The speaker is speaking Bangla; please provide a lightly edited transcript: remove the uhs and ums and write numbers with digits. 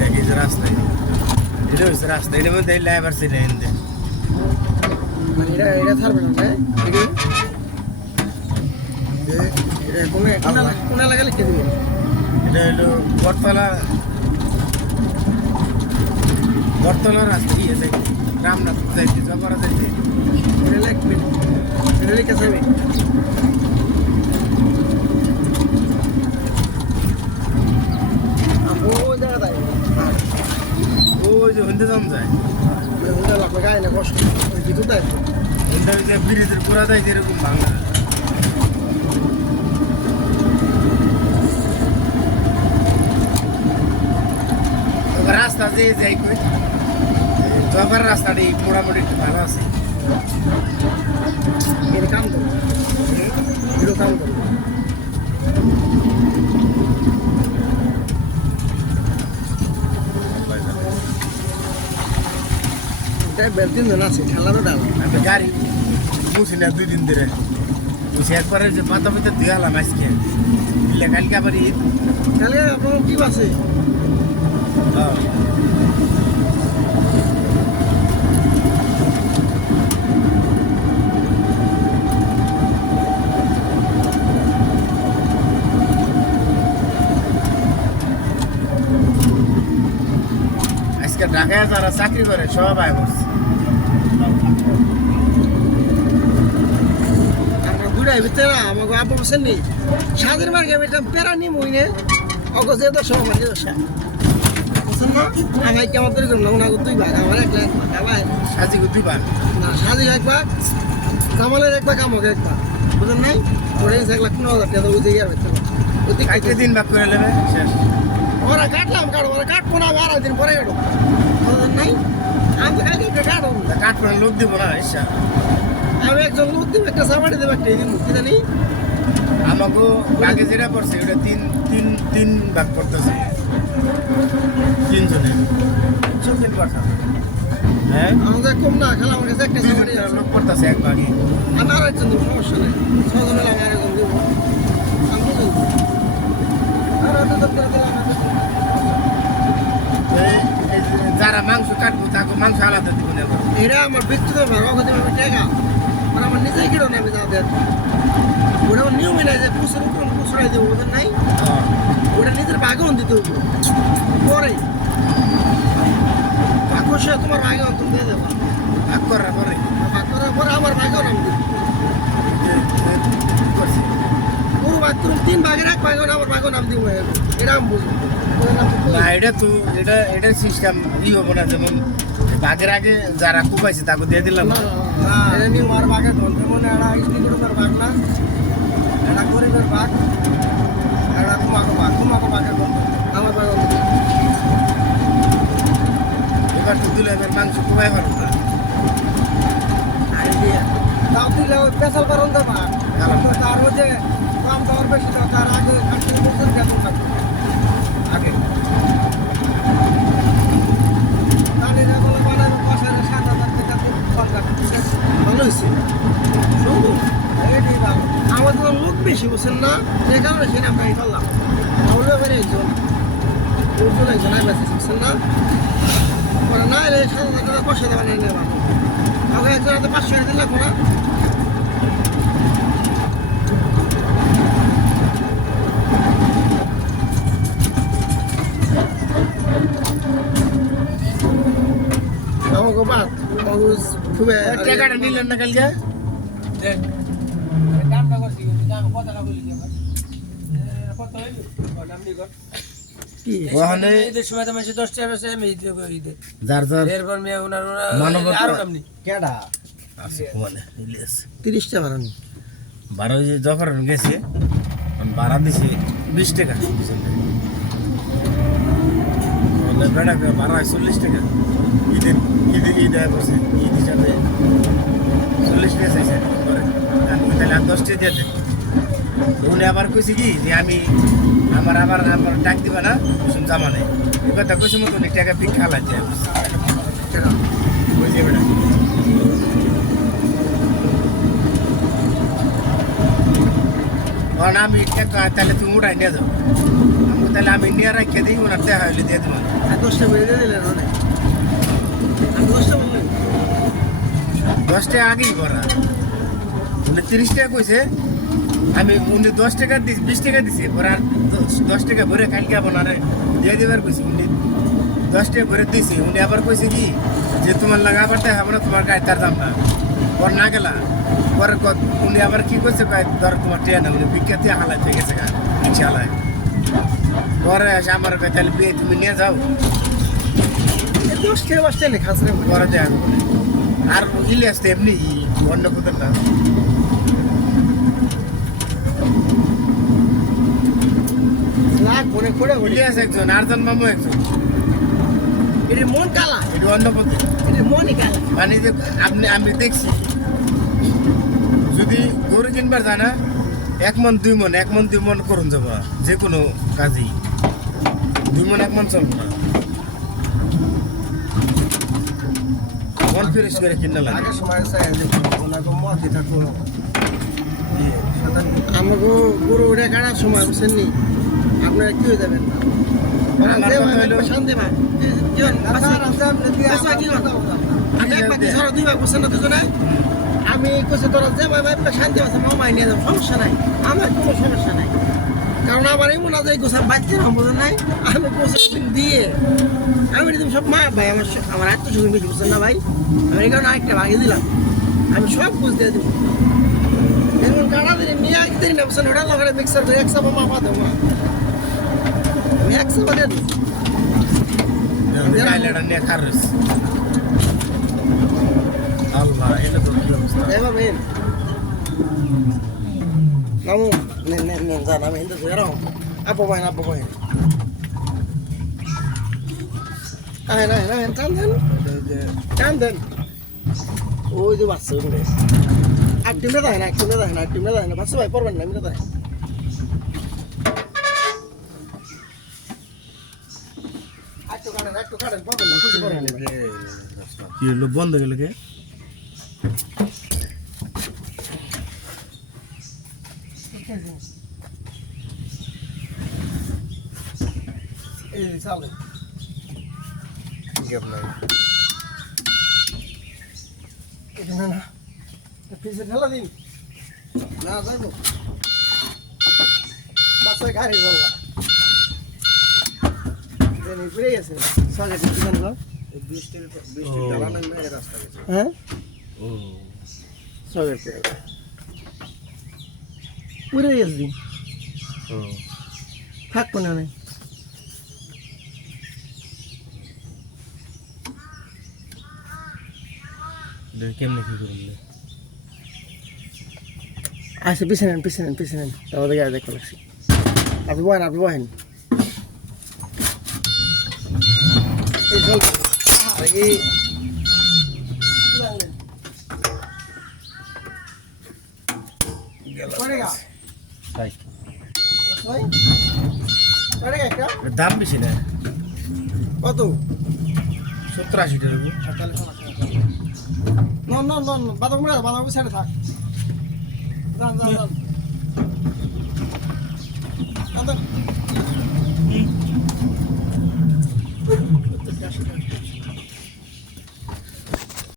দেখি যে রাস্তায় এটা হচ্ছে রাস্তা এটার মধ্যে লাইভার ছিল এনদে মানে এটা ছাড়বে না তাই এটা কোন এলাকা লিখে দিবে এটা হলো বটতলা রাস্তা কি আছে রামনাথ যাইতে জবরা যাইতে এটা লিখবে এটা লিখে যাবে ও জায়গা তাই ওই যে হইতে যাম যায় ওটা লাগবে গায়ে না কষ্ট কিছু তাই হইতে যে ব্রিজের পুরা যায় যেরকম ভাঙা রাস্তা যে যাই কই জবার রাস্তাটা মোটামুটি একটু ভালো আছে এটা কাম করো এটা কাম করো এটা বেলতিন জন আছে ঠেলারও ডাল আমি গাড়ি বুঝি না 2 দিন ধরে বুঝি একবারে যে মাথা পিতা ধুয়ে আলাম আজকে দিলে কালকে আবার ঈদ তাহলে আপনার কি আছে আজকে ঢাকায় যারা চাকরি করে সব আয় করছে আমরা ঘুরাই ভিতরে না আমাকে আপন বসেন নেই স্বাদের মার্কে বেটা পেরা নি মইনে অগজে তো সব মানে দশা বুঝছেন না আমি কেমন করে করলাম না দুই ভাগ আমার এক লাখ ভাই সাজি গুতি বার না সাজি একবার কামালের একবার কামক একবার বুঝেন নাই ওরে 1,15,000 টাকা বুঝে গিয়ে ভিতরে ওতে কালকে দিন ভাগ করে নেবে শেষ ওরা কাটলাম ওরা কাটবো না আর দিন পরে কাটবো বুঝেন নাই আমি কালকে কাটবো কাঠ করে লোক দিব না ইচ্ছা আমি একজন লোক দিব একটা সাবাড়ি দেব একটা দিন মুক্তি জানি আমাকে আগে যেটা পড়ছে ওটা তিন ভাগ করতেছে 3 জনে 3 কথা হ্যাঁ আমাদের কম না খেলা আমার কাছে একটা সাবাড়ি লোক পড়তেছে এক ভাগে আমি আর একজন দেবো সমস্যা নেই 6 জন লাগে আরেকজন দেবো আমি দেবো আর অত দরকার দিলাম যারা মাংস কাটবো তাকে মাংস আলাদা দিব না এটা আমার ব্যক্তিগত ভালো কথা আমি টাকা মানে আমার নিজেই কিনো না আমি যাদের ওটা আমার নিয়মই নাই যে কুসুর উপর কুসুরাই দেবো ওদের নাই ওটা নিজের ভাগে দিতে হবে পরে আকর্ষে তোমার ভাগে অন্তর দিয়ে দেবো ভাগ করার পরে ভাগ করার পরে আমার ভাগে নাম দেবো পুরো ভাগ করুন 3 ভাগের এক ভাগে আমার ভাগে নাম দিব এটা আমি বুঝবো না এটা তো এটা সিস্টেম হবো না যেমন ভাগের আগে যারা কুপাইছে তাকে দিয়ে দিলাম না এটা নিয়ে মার ভাগে ধরতে মনে একটা স্ত্রীর ভাগ না একটা গরিবের ভাগ একটা তোমাকে ভাগে ধরতে আমার ভাগে এবার তো দিলে এবার মাংস কুপাই পারবো না তাও দিলে ওই পেশাল কারণ দেবা তার হচ্ছে কম দাওয়ার বেশি তার আগে কাটতে বলছেন কেমন থাকবে আগে ভালো হয়েছে আমাদের লোক বেশি বুঝছেন না যে কারণে সেটা আমরা করলাম তাহলে বেড়ে একজন একজন বেশি বুঝছেন না পরে না এলে 7,000 টাকা 500 টাকা নিয়ে নেওয়া আগে একজন হাতে 500 টাকা দিন লাগবো না আমাকে বাদ খুব টাকাটা নিলেন না কালকে দামটা করছি দাম কত টাকা বলি কত হইল ওখানে ঈদের সময় তো মাসে 10 টাকা আছে আমি ঈদে যার যার এরপর মেয়ে ওনার আরো কামনি কেডা আছে মানে ইলিয়াস 30 টাকা বাড়ানি 12 যে যখন গেছে আমি ভাড়া দিছি 20 টাকা বেড়া ভাড়া 40 টাকা ঈদ করছে ঈদ হিসাবে 40 টাকা চাইছে আমি তাহলে 10 টাকা দিয়ে দেন উনি আবার কইছে কি যে আমি আমার ডাক দিবা না শুন জামা নেই এই কথা কইছে মতো অনেক টাকা পিক খালা যায় বুঝে বেড়া কারণ আমি টাকা তাহলে তুমি উঠাই নিয়ে যাও তাহলে আমি নিয়ে রাখিয়ে দিই ওনার দেখা হইলে দিয়ে দেবো আর 10টা করে দিয়ে দিলেন অনেক আর 10টা বললেন 10 টাকা আগেই ভরা উনি 30 টাকা কইছে আমি উনি 10 টাকা দিস 20 টাকা দিছে পরে আর 10 টাকা ভরে কালকে আপনারে দিয়ে দেবার কইছি উনি 10 টাকা ভরে দিয়েছি উনি আবার কইছে কি যে তোমার লাগা আবার দেখা হবে না তোমার গায়ে তার দাম না পর না গেলা পরে উনি আবার কি করছে ধর তোমার ট্রেন উনি বিখ্যাত হালাইতে গেছে গা ইনশাল্লাহ পরে এসে আমার তাহলে বিয়ে তুমি নিয়ে যাও 10টা বসতে নেই খাস রে পরে দেখা যাবে আর ইলিয়াস তো এমনি অন্য কোথাও না লাখ মনে করে বলি ইলিয়াস একজন আরজন মামু একজন এর মন কালা এটা অন্য পদ্ধতি এর মনই কালা মানে যে আমি দেখছি যদি গরু কিনবার জানা 1 মন 2 মন 1 মন 2 মন করুন যাবো যে কোনো কাজই 2 মন 1 মন চলবো না মন ফিরিস করে কিনা লাগে আগের সময় ওনাকে মতি থাকতো আমাকে গরু উঠে কাটার সময় বুঝছেন নি আপনারা কি হয়ে যাবেন আমার কথা হলো শান্তি মা কি হন দুই ভাগ বুঝছেন না দুজনে আমি কইছি তোরা যে ভাই ভাই শান্তি আছে মামাই নিয়ে যাবো সমস্যা নাই আমার কোনো সমস্যা নাই কারণ আমার এমন আছে গোসা বাচ্চা না বোঝেন নাই আমি গোসা দিয়ে আমি তুমি সব মা ভাই আমার আত্মীয় বেশি বুঝছেন না ভাই আমি এই কারণে আরেকটা ভাগিয়ে দিলাম আমি সব বুঝতে দেবো এরকম কাটা দিলে নিয়ে আগে দিন না বুঝছেন ওটা লাগালে মিক্সার করে একশো মাপা দেবো মা আমি একশো বাদে দিই কাইলেটা নিয়ে খারস আল্লাহ এটা তো কি অবস্থা এভাবে নামু নেন যান আমি হিন্দু এরাও আপো ভাই না কান দেন ওই যে বাচ্চা ওগুলো এক টিমে দেয় না বাচ্চা ভাই পড়বেন না এমনি দেয় একটু কাটেন পাবেন না কিছু করবেন না কি হলো বন্ধ গেল কে এই চালে গেম নাই এখানে না পিছে ঠেলা দিন না যাইব বাচ্চা গাড়ি যাওয়া জানি ঘুরে গেছে সঙ্গে দিবেন গো বৃষ্টির জ্বালানো মেয়ে রাস্তা গেছে হ্যাঁ ও সঙ্গে ঘুরে গেছে দিন ও থাকবো না নাই কেমনে কি করুন আচ্ছা পিছনে নেন তাহলে গাড়ি দেখতে লাগছি আপনি বহেন এই চল এই দাম বেশি না কত 70-80 টাকা নন বাদাম সাইডে থাক যান